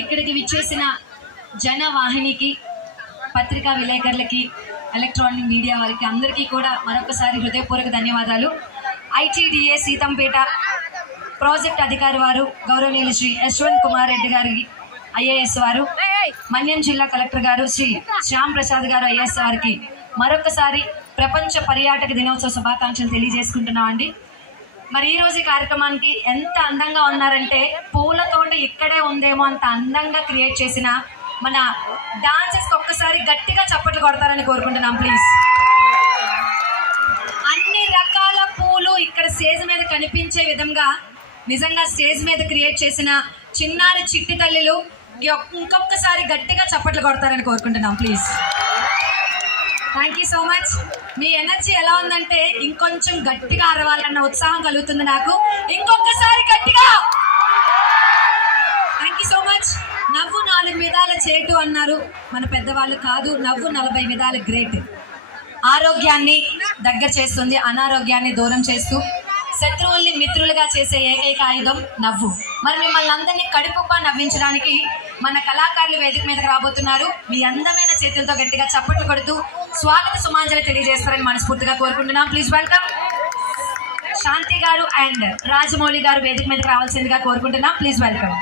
ఇక్కడికి విచ్చేసిన జనవాహినికి, పత్రికా విలేకరులకి, ఎలక్ట్రానిక్ మీడియా వారికి అందరికీ కూడా మరొకసారి హృదయపూర్వక ధన్యవాదాలు. ఐటీడీఏ సీతంపేట ప్రాజెక్ట్ అధికారి వారు గౌరవనీయులు శ్రీ యశ్వంత్ కుమార్ రెడ్డి గారికి ఐఏఎస్ వారు, మన్యం జిల్లా కలెక్టర్ గారు శ్రీ శ్యామ్ ప్రసాద్ గారు ఐఏఎస్ వారికి మరొకసారి ప్రపంచ పర్యాటక దినోత్సవ శుభాకాంక్షలు తెలియజేసుకుంటున్నాం అండి. మరి ఈ రోజు ఈ కార్యక్రమానికి ఎంత అందంగా ఉన్నారంటే పూల తోట ఇక్కడే ఉందేమో అంత అందంగా క్రియేట్ చేసిన మన డాన్సెస్ ఒక్కసారి గట్టిగా చప్పట్లు కొడతారని కోరుకుంటున్నాం ప్లీజ్. అన్ని రకాల పూలు ఇక్కడ స్టేజ్ మీద కనిపించే విధంగా నిజంగా స్టేజ్ మీద క్రియేట్ చేసిన చిన్నారి చిట్టి తల్లులు ఇంకొకసారి గట్టిగా చప్పట్లు కొడతారని కోరుకుంటున్నాం please. Thank you so much. Me energy ఎలా ఉందంటే ఇంకొంచెం గట్టిగా అరవాలన్న ఉత్సాహం కలుగుతుంది నాకు. ఇంకొకసారి గట్టిగా థ్యాంక్ యూ సో మచ్. నవ్వు 4 విధాల చేటు అన్నారు మన పెద్దవాళ్ళు, కాదు నవ్వు 40 విధాల గ్రేట్. ఆరోగ్యాన్ని దగ్గర చేస్తుంది, అనారోగ్యాన్ని దూరం చేస్తూ శత్రువుల్ని మిత్రులుగా చేసే ఏకైక ఆయుధం నవ్వు. మరి మిమ్మల్ని అందరినీ కడుపుబ్బా నవ్వించడానికి మన కళాకారులు వేదిక మీదకి రాబోతున్నారు. మీ అందమైన చేతులతో గట్టిగా చప్పట్లు కొడుతూ స్వాగత సుమాంజలి తెలియజేస్తారని మనస్ఫూర్తిగా కోరుకుంటున్నాం. ప్లీజ్ వెల్కమ్ శాంతి గారు అండ్ రాజమౌళి గారు వేదిక మీదకి రావాల్సిందిగా కోరుకుంటున్నాం. Please welcome.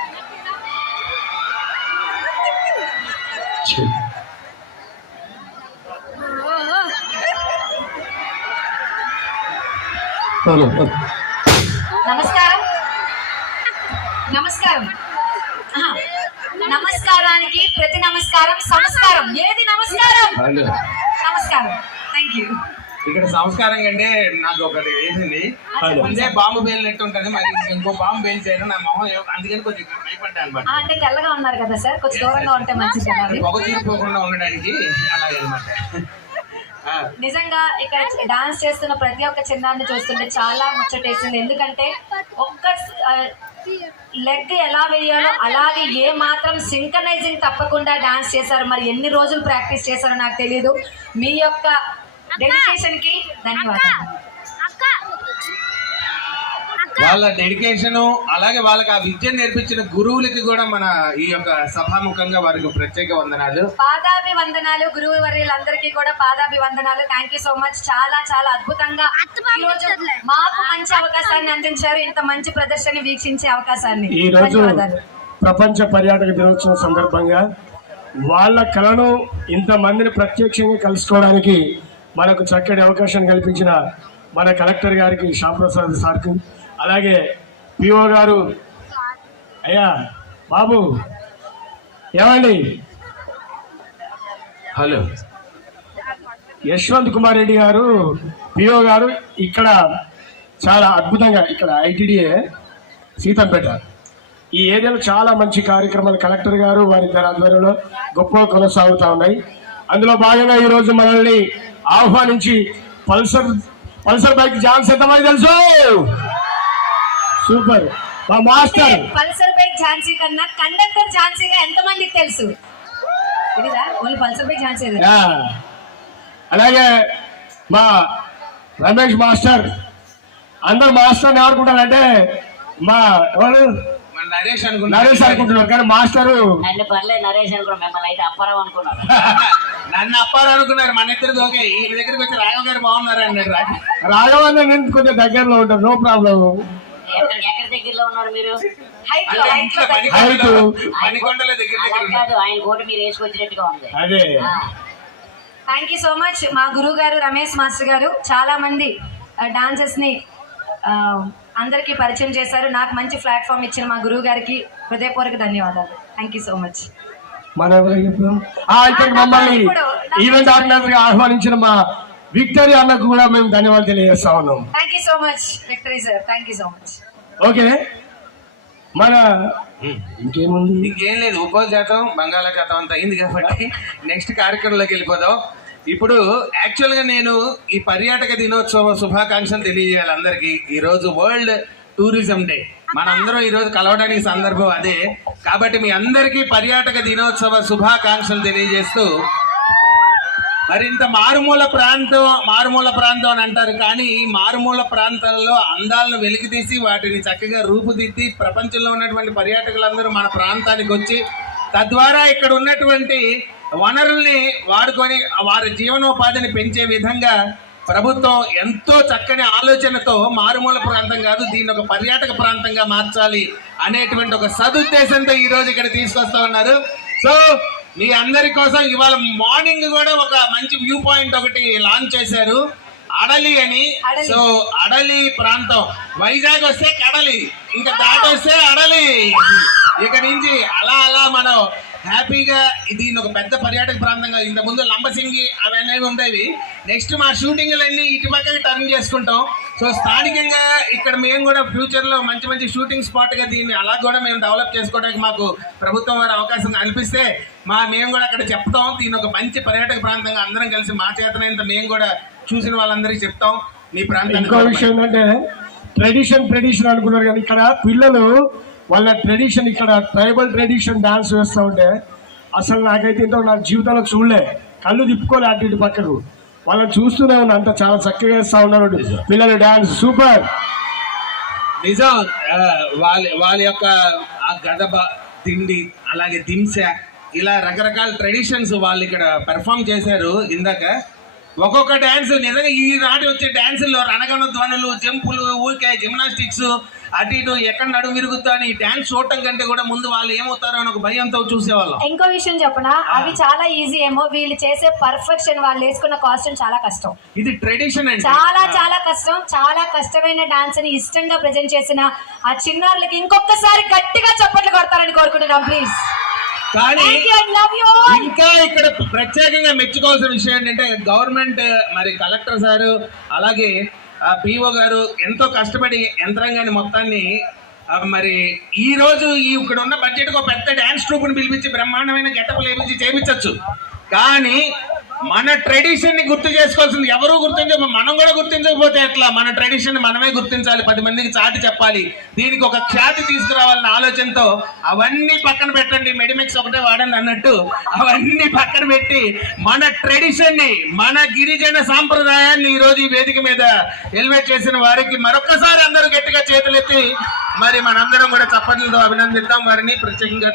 నమస్కారం. నమస్కారం. నమస్కారానికి ప్రతి నమస్కారం సంస్కారం. ఏది నమస్కారం? నమస్కారం. Thank you. ఇక్కడ సంస్కారం కంటే నాకు ఒకటి వేసింది, ముందే బాంబు పేలినట్టు ఉంటది, మరి ఇంకో బాంబు పేలి చేయడం నా మొహం, అందుకని కొంచెం భయపడ్డా అనమాట. అంటే తెల్లగా ఉన్నారు కదా సార్, కొంచెం దూరంగా ఉంటే మంచిది, పొగ తీరిపోకుండా ఉండడానికి అలాగే అనమాట. నిజంగా ఇక్కడ డాన్స్ చేస్తున్న ప్రతి ఒక్క చిన్నారిని చూస్తుంటే చాలా ముచ్చటేసింది. ఎందుకంటే ఒక్క లెగ్ ఎలా వేయాలో అలాగే ఏ మాత్రం సింక్రనైజింగ్ తప్పకుండా డాన్స్ చేశారు. మరి ఎన్ని రోజులు ప్రాక్టీస్ చేశారో నాకు తెలియదు. మీ యొక్క డెడికేషన్ కి ధన్యవాదాలు. వాళ్ళ డెడికేషన్, అలాగే వాళ్ళకి ఆ విద్యను నేర్పించిన గురువులకి కూడా మన ఈ యొక్క సభాముఖంగా వారికి ప్రత్యేక వందనాలు, పాదాభివందనాలు. గురువు వర్యులందరికీ కూడా పాదాభివందనాలు. Thank you so much. చాలా చాలా అద్భుతంగా ఈ రోజు మాకు మంచి అవకాశాన్ని అందించారు, ఇంత మంచి ప్రదర్శన వీక్షించే అవకాశాన్ని. ఈ రోజు ప్రపంచ పర్యాటక దినోత్సవం సందర్భంగా వాళ్ళ కళను ఇంతమందిని ప్రత్యక్షంగా కలుసుకోవడానికి మనకు చక్కటి అవకాశం కల్పించిన మన కలెక్టర్ గారికి, శ్యామ్ ప్రసాద్ సార్కి, అలాగే పిఓ గారు, అయ్యా బాబు, ఏమండి, హలో, యశ్వంత్ కుమార్ రెడ్డి గారు, పిఓ గారు ఇక్కడ చాలా అద్భుతంగా, ఇక్కడ ఐటీడీఏ సీతంపేట ఈ ఏరియాలో చాలా మంచి కార్యక్రమాలు కలెక్టర్ గారు వారి ఆధ్వర్యంలో గొప్ప కొనసాగుతూ ఉన్నాయి. అందులో భాగంగా ఈరోజు మనల్ని ఆహ్వానించి పల్సర్ బైక్ ఝాన్సీ ఎంతమంది తెలుసు? సూపర్. మా మాస్టర్ పల్సర్ బైక్ ఝాన్సీ కన్నా కండక్టర్ ఝాన్సీగా ఎంతమందికి తెలుసు? Only Pulsar bike Jhansi. అలాగే మా రమేష్ మాస్టర్. అందరు మాస్టర్ ఏమనుకుంటారంటే మా ఎవరు నరేష్ అనుకుంటున్నారు, కానీ మాస్టరు నరేష్ అనుకున్నాం, మిమ్మల్ని అయితే అప్పారావు అనుకున్నారు. నన్ను అప్పారు అనుకున్నారు. మన ఇద్దరు ఓకే, ఈ దగ్గరికి వచ్చి రాఘవ గారు బాగున్నారు అన్నాడు. రాఘవ నేను కొంచెం దగ్గరలో ఉంటారు, నో ప్రాబ్లం. ఎక్కడ దగ్గరలో ఉన్నారు మీరు? మణికొండల దగ్గర ఆయన కోటి మీరు వేసుకొచ్చినట్టుగా ఉంది. అదే. Thank you so much. మా గురువు గారు రమేష్ మాస్టర్ గారు చాలా మంది డాన్సర్స్ ని అందరికీ పరిచయం చేశారు. నాకు మంచి ప్లాట్ఫామ్ ఇచ్చిన మా గురువు గారికి హృదయపూర్వక ధన్యవాదాలు. Thank you so much. ఇక్కడ మమ్మల్ని ఈవెంట్ ఆర్గనైజర్ గా ఆహ్వానించిన మా విక్టరీ అన్నకు కూడా మేము ధన్యవాదాలు తెలియజేస్తా ఉన్నాం. Thank you so much victory sir. Thank you so much. Okay, మన ఇంకేముంది? ఇంకేం లేదు, ఉపోద్ఘాతం బంగాళాఖాతం అంత అయింది కాబట్టి నెక్స్ట్ కార్యక్రమంలోకి వెళ్ళిపోదాం. ఇప్పుడు యాక్చువల్ గా నేను ఈ పర్యాటక దినోత్సవ శుభాకాంక్షలు తెలియజేయాలి అందరికి. ఈ రోజు వరల్డ్ టూరిజం డే, మనందరం ఈ రోజు కలవడానికి సందర్భం అదే. కాబట్టి మీ అందరికీ పర్యాటక దినోత్సవ శుభాకాంక్షలు తెలియజేస్తూ మరి ఇంత మారుమూల ప్రాంతం అని అంటారు, కానీ ఈ మారుమూల ప్రాంతాల్లో అందాలను వెలికితీసి వాటిని చక్కగా రూపుదిద్ది ప్రపంచంలో ఉన్నటువంటి పర్యాటకులందరూ మన ప్రాంతానికి వచ్చి తద్వారా ఇక్కడ ఉన్నటువంటి వనరుల్ని వాడుకొని వారి జీవనోపాధిని పెంచే విధంగా ప్రభుత్వం ఎంతో చక్కని ఆలోచనతో మారుమూల ప్రాంతం కాదు, దీన్ని ఒక పర్యాటక ప్రాంతంగా మార్చాలి అనేటువంటి ఒక సదుద్దేశంతో ఈ రోజు ఇక్కడ తీసుకొస్తా ఉన్నారు. సో మీ అందరి కోసం ఇవాళ మార్నింగ్ కూడా ఒక మంచి వ్యూ పాయింట్ ఒకటి లాంచ్ చేశారు, అడలి అని. సో అడలి ప్రాంతం, వైజాగ్ వస్తే కడలి, ఇంకా దాటొస్తే అడలి. ఇక నుంచి అలా అలా మనం హ్యాపీగా దీన్ని ఒక పెద్ద పర్యాటక ప్రాంతంగా, ఇంత ముందు లంబసింగి అవన్నీ ఉండేవి. నెక్స్ట్ మా షూటింగ్లన్నీ ఇటు పక్కకి టర్న్ చేసుకుంటాం. సో స్థానికంగా ఇక్కడ మేము కూడా ఫ్యూచర్లో మంచి మంచి షూటింగ్ స్పాట్గా దీన్ని అలా కూడా మేము డెవలప్ చేసుకోవడానికి మాకు ప్రభుత్వం వారి అవకాశం కల్పిస్తే మేము కూడా అక్కడ చెప్తాం, దీన్ని ఒక మంచి పర్యాటక ప్రాంతంగా అందరం కలిసి మా చేతనంత మేము కూడా చూసిన వాళ్ళందరికీ చెప్తాం. మీ ప్రాంతం ఇంకో విషయం ఏంటంటే ట్రెడిషన్ అనుకున్నారు, కానీ ఇక్కడ పిల్లలు వాళ్ళ ట్రెడిషన్, ఇక్కడ ట్రైబల్ ట్రెడిషన్ డాన్స్ వేస్తూ ఉంటే అసలు నాకైతే ఇంత నా జీవితంలో చూడలే, కళ్ళు తిప్పుకోలే అటు ఇటు పక్కకు. వాళ్ళని చూస్తూనే ఉన్నా, అంత చాలా చక్కగా వేస్తూ ఉన్నారు పిల్లలు డాన్స్, సూపర్. నిజం. వాళ్ళ యొక్క ఆ గదబ తిండి, అలాగే దింస, ఇలా రకరకాల ట్రెడిషన్స్ వాళ్ళు ఇక్కడ పెర్ఫామ్ చేశారు. ఇందాక ఒక్కొక్క డాన్స్ నిజంగా ఈనాటి వచ్చే డాన్సుల్లో రణగణ ధ్వనులు, జంపులు, ఊరికే జిమ్నాస్టిక్స్, అటు ఇటు ఎక్కడ నడుము విరుగుతా అని డాన్స్ చూడటం కంటే కూడా ముందు వాళ్ళు ఏమవుతారో అని ఒక భయంతో చూసేవాళ్ళం. ఇంకో విషయం చెప్పనా, అవి చాలా ఈజీ ఏమో, వీళ్ళు చేసే పర్ఫెక్షన్, వాళ్ళు వేసుకున్న కాస్ట్యూమ్ చాలా కష్టం. ఇది ట్రెడిషన్ అండి, చాలా కష్టం. చాలా కష్టమైన డాన్స్ ని ఇష్టంగా ప్రజెంట్ చేసిన ఆ చిన్నారులకి ఇంకొకసారి గట్టిగా చప్పట్లు కొడతారని కోరుకుంటున్నాం ప్లీజ్. కానీ ఇంకా ఇక్కడ ప్రత్యేకంగా మెచ్చుకోవాల్సిన విషయం ఏంటంటే గవర్నమెంట్, మరి కలెక్టర్ సారు, అలాగే పిఓ గారు ఎంతో కష్టపడి యంత్రాంగాన్ని మొత్తాన్ని మరి ఈ రోజు ఇక్కడ ఉన్న బడ్జెట్ ఒక పెద్ద డాన్స్ ట్రూప్ ని పిలిపించి బ్రహ్మాండమైన గెటప్ లేపించి చేయించచ్చు. కానీ మన ట్రెడిషన్ ని గుర్తు చేసుకోవాల్సింది ఎవరు మనం కూడా గుర్తించకపోతే ఎట్లా? మన ట్రెడిషన్ మనమే గుర్తించాలి, 10 మందికి చాటి చెప్పాలి, దీనికి ఒక ఖ్యాతి తీసుకురావాలన్న ఆలోచనతో అవన్నీ పక్కన పెట్టండి, మెడిమిక్స్ ఒకటే వాడండి అన్నట్టు అవన్నీ పక్కన పెట్టి మన ట్రెడిషన్ ని, మన గిరిజన సాంప్రదాయాన్ని ఈ రోజు ఈ వేదిక మీద ఎలివేట్ చేసిన వారికి మరొక్కసారి అందరూ గట్టిగా చేతులెత్తి మరి మనందరం కూడా చప్పట్లతో అభినందిద్దాం వారిని ప్రత్యేకంగా.